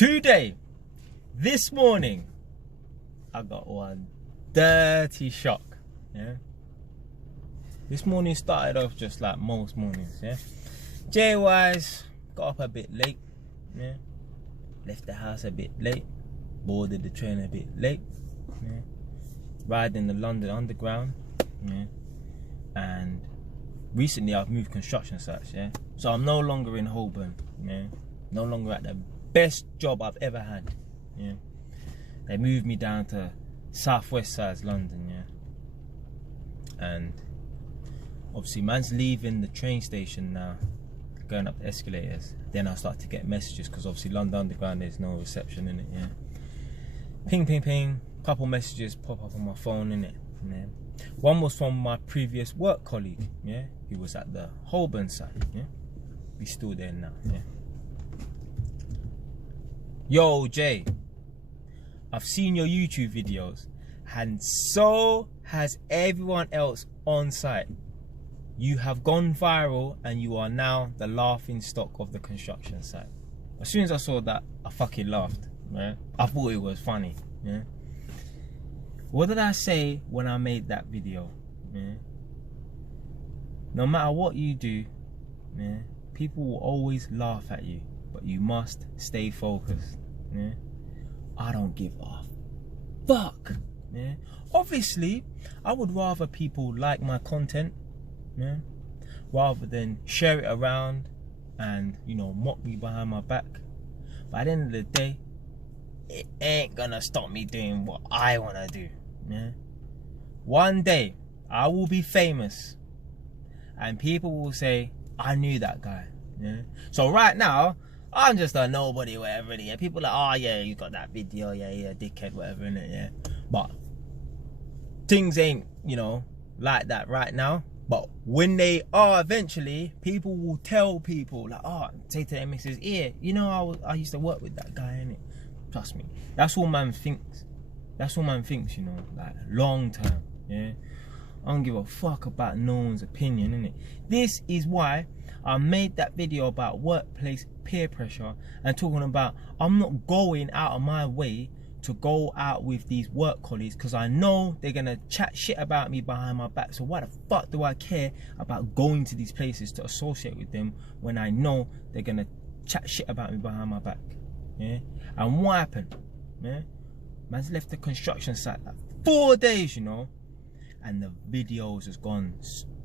Today, this morning, I got one dirty shock. Yeah. This morning started off just like most mornings. Yeah. J-wise, got up a bit late. Yeah. Left the house a bit late. Boarded the train a bit late. Yeah. Riding the London Underground. Yeah. And recently I've moved construction sites. Yeah. So I'm no longer in Holborn. Yeah. No longer at the best job I've ever had. Yeah. They moved me down to southwest sides London. Yeah. And obviously man's leaving the train station now, going up the escalators. Then I start to get messages because obviously London Underground, there's no reception in it. Yeah. Ping, ping, ping. Couple messages pop up on my phone in it. Yeah. One was from my previous work colleague. Yeah. He was at the Holborn site. Yeah. He's still there now. Yeah. Yo, Jay, I've seen your YouTube videos, and so has everyone else on site. You have gone viral, and you are now the laughing stock of the construction site. As soon as I saw that, I fucking laughed. Right? I thought it was funny. Yeah. What did I say when I made that video? Yeah. No matter what you do, yeah, people will always laugh at you, but you must stay focused. Yeah. I don't give a fuck. Yeah. Obviously, I would rather people like my content, yeah, rather than share it around and, you know, mock me behind my back. But at the end of the day, it ain't gonna stop me doing what I wanna do. Yeah. One day, I will be famous, and people will say, I knew that guy. Yeah. So right now, I'm just a nobody, whatever. Yeah. People are like, oh yeah, you got that video, yeah, dickhead, whatever, innit, yeah. But things ain't, you know, like that right now. But when they are eventually, people will tell people, like, oh, say to their missus, yeah, you know, I used to work with that guy, innit. Trust me. That's all man thinks. That's all man thinks, you know, like long term, yeah. I don't give a fuck about no one's opinion, innit. This is why I made that video about workplace peer pressure and talking about I'm not going out of my way to go out with these work colleagues because I know they're gonna chat shit about me behind my back. So why the fuck do I care about going to these places to associate with them when I know they're gonna chat shit about me behind my back? Yeah. And what happened? Yeah. Man's left the construction site like 4 days, you know, and the videos has gone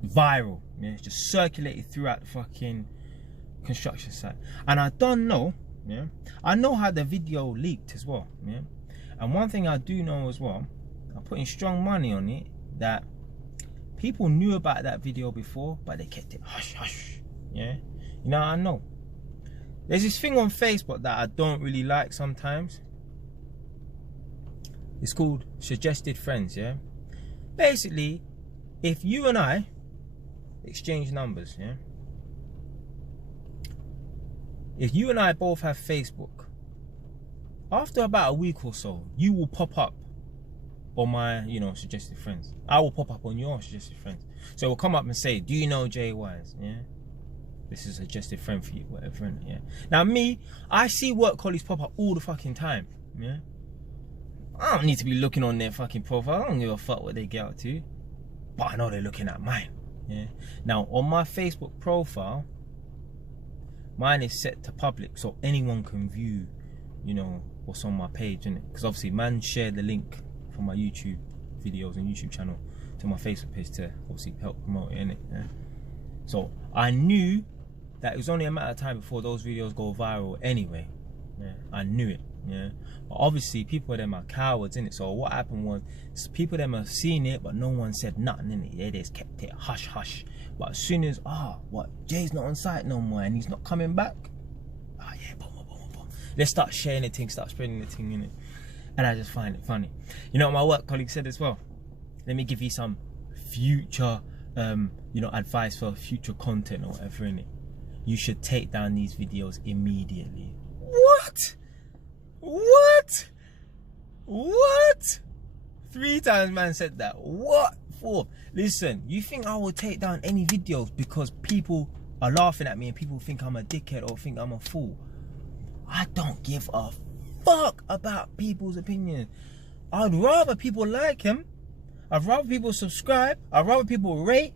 viral. Yeah, it's just circulated throughout the fucking construction site. And I don't know, yeah, I know how the video leaked as well, yeah. And one thing I do know as well, I'm putting strong money on it, that people knew about that video before, but they kept it hush hush, yeah. You know, I know. There's this thing on Facebook that I don't really like sometimes. It's called suggested friends, yeah. Basically, if you and I exchange numbers, yeah. If you and I both have Facebook, after about a week or so, you will pop up on my, you know, suggested friends. I will pop up on your suggested friends. So it will come up and say, do you know Jay Wise? Yeah. This is a suggested friend for you, whatever, yeah. Now me, I see work colleagues pop up all the fucking time, yeah. I don't need to be looking on their fucking profile. I don't give a fuck what they get up to. But I know they're looking at mine. Yeah. Now on my Facebook profile, mine is set to public, so anyone can view, you know, what's on my page, innit? Because obviously man shared the link from my YouTube videos and YouTube channel to my Facebook page to obviously help promote it, innit? Yeah. So I knew that it was only a matter of time before those videos go viral anyway. Yeah. I knew it. Yeah, but obviously people of them are cowards, innit? So what happened was, people of them have seen it, but no one said nothing, innit? They just kept it hush hush. But as soon as, what, Jay's not on site no more and he's not coming back, yeah, boom, boom, boom, boom. Let's start sharing the thing, start spreading the thing, innit? And I just find it funny. You know what my work colleague said as well? Let me give you some future, you know, advice for future content or whatever, innit? You should take down these videos immediately. What? What? What? 3 times man said that. What for? Listen, you think I will take down any videos because people are laughing at me and people think I'm a dickhead or think I'm a fool? I don't give a fuck about people's opinions. I'd rather people like him. I'd rather people subscribe. I'd rather people rate.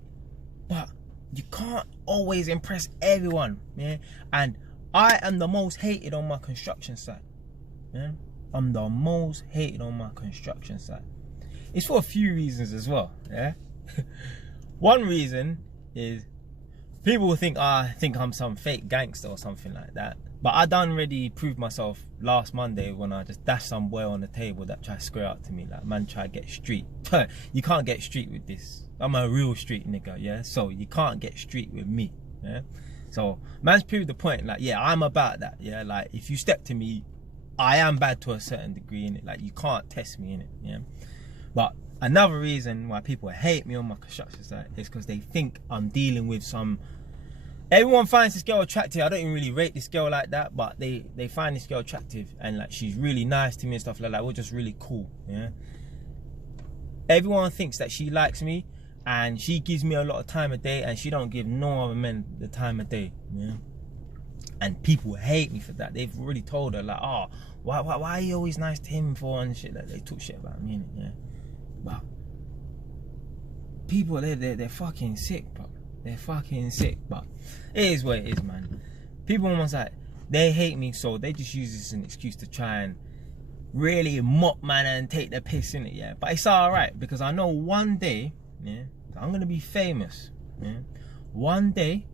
But you can't always impress everyone, yeah? And I am the most hated on my construction site, yeah? I'm the most hated on my construction site. It's for a few reasons as well, yeah? One reason is people will think I'm some fake gangster or something like that. But I done already proved myself last Monday when I just dashed some boy on the table that tried to square up to me. Like, man, try to get street. You can't get street with this. I'm a real street nigga, yeah? So you can't get street with me, yeah? So man's proved the point, like, yeah, I'm about that, yeah? Like, if you step to me, I am bad to a certain degree, innit? Like, you can't test me, innit, yeah? But another reason why people hate me on my construction site is because they think I'm dealing with some... Everyone finds this girl attractive. I don't even really rate this girl like that, but they find this girl attractive and like she's really nice to me and stuff like that. We're just really cool, yeah? Everyone thinks that she likes me and she gives me a lot of time of day and she don't give no other men the time of day, yeah? And people hate me for that. They've already told her, like, oh, why are you always nice to him for and shit? Like, they talk shit about me, yeah? But people, they're fucking sick, bro. They're fucking sick, but it is what it is, man. People almost like, they hate me, so they just use this as an excuse to try and really mock, man, and take the piss in it, yeah? But it's alright, because I know one day, yeah, I'm gonna be famous, yeah? One day,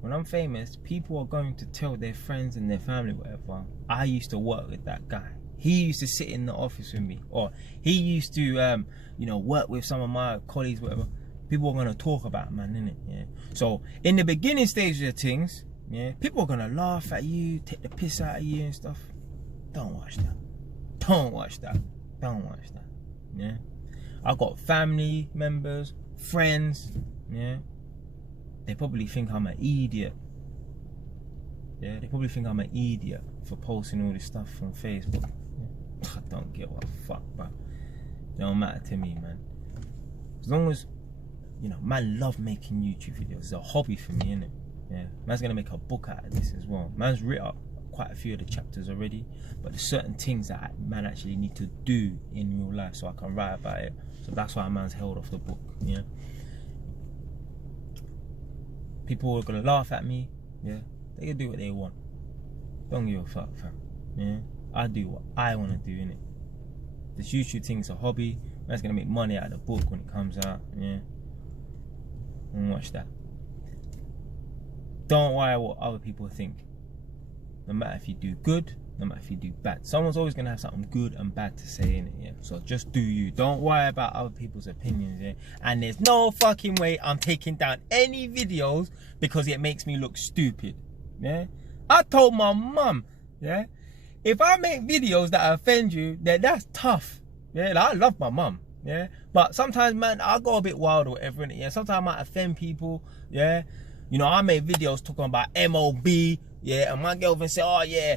when I'm famous, people are going to tell their friends and their family, whatever, I used to work with that guy. He used to sit in the office with me, or he used to, you know, work with some of my colleagues, whatever. People are gonna talk about, man, innit? Yeah. So in the beginning stages of things, yeah, people are gonna laugh at you, take the piss out of you and stuff. Don't watch that. Don't watch that. Don't watch that. Yeah. I got family members, friends, yeah. They probably think I'm an idiot. Yeah, they probably think I'm an idiot for posting all this stuff on Facebook. Yeah. I don't give a fuck, bro. It don't matter to me, man. As long as, you know, man love making YouTube videos. It's a hobby for me, innit? Yeah. Man's gonna make a book out of this as well. Man's written up quite a few of the chapters already, but there's certain things that man actually need to do in real life so I can write about it. So that's why man's held off the book, yeah? People are gonna laugh at me, yeah? They can do what they want. Don't give a fuck, fam. Yeah? I do what I wanna do, innit? This YouTube thing's a hobby. Man's gonna make money out of the book when it comes out, yeah? And watch that. Don't worry what other people think. No matter if you do good, no matter if you do bad. Someone's always gonna have something good and bad to say in it, yeah? So just do you. Don't worry about other people's opinions, yeah? And there's no fucking way I'm taking down any videos because it makes me look stupid, yeah? I told my mum, yeah? If I make videos that offend you, then that's tough, yeah? Like, I love my mum, yeah? But sometimes, man, I go a bit wild or whatever, innit? Yeah? Sometimes I might offend people, yeah? You know, I make videos talking about MOB, yeah, and my girlfriend said, oh yeah,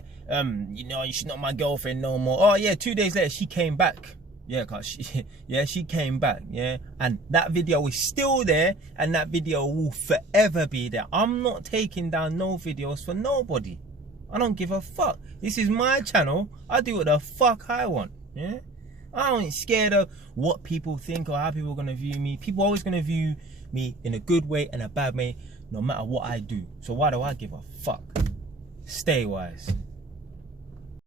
you know, she's not my girlfriend no more. Oh yeah, 2 days later she came back. Yeah, cause she came back, yeah. And that video is still there, and that video will forever be there. I'm not taking down no videos for nobody. I don't give a fuck. This is my channel. I do what the fuck I want, yeah. I ain't scared of what people think or how people are gonna view me. People are always gonna view me in a good way and a bad way, no matter what I do. So why do I give a fuck? Stay wise.